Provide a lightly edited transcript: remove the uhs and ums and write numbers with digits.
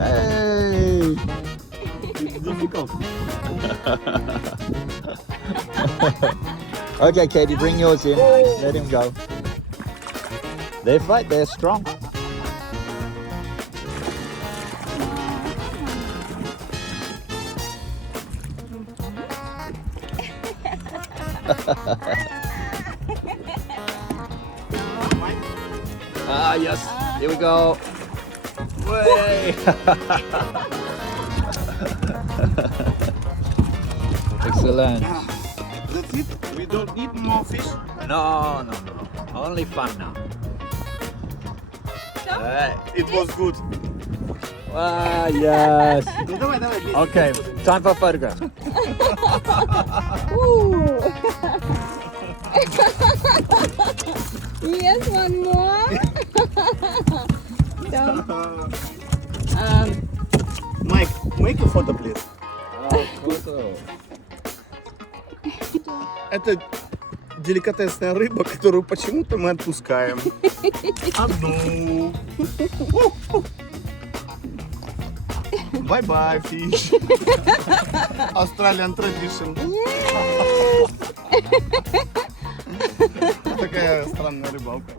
Hey! It's difficult. Okay, Katie, bring yours in. Let him go. They're fight. They're strong. Ah, yes. Here we go. Way. Excellent. That's it. We don't need more fish. No. Only fun now. Hey. It was good. Ah, yes. Ну давай, вместе. Okay, time for photograph. Yes, one more. So, Mike, make a photo, please. Это деликатесная рыба, которую почему-то мы отпускаем. Одну. Bye-bye, fish. Australian tradition. Такая странная рыбалка.